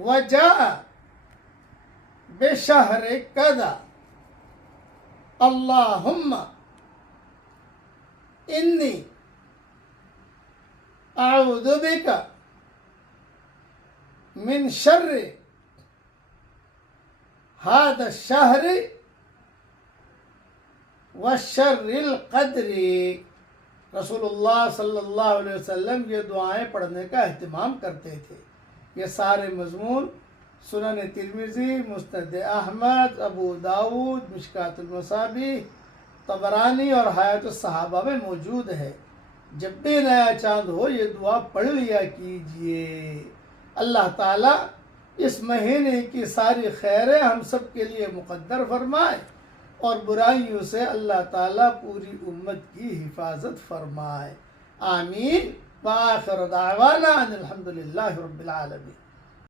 وجاء بشہر کذا اللہم انی اعوذ بک من شر هذا الشہر وشر القدر۔ رسول اللہ صلی اللہ علیہ وسلم یہ دعائیں پڑھنے کا اہتمام کرتے تھے۔ یہ سارے مضمون سنن ترمذی، مسند احمد، ابو داؤد، مشکات المصابیح، طبرانی اور حیات الصحابہ میں موجود ہے۔ جب بھی نیا چاند ہو یہ دعا پڑھ لیا کیجئے۔ اللہ تعالیٰ اس مہینے کی ساری خیریں ہم سب کے لیے مقدر فرمائے اور برائیوں سے اللہ تعالیٰ پوری امت کی حفاظت فرمائے۔ آمین۔ وآخر دعوانا ان الحمد للہ رب العالمین۔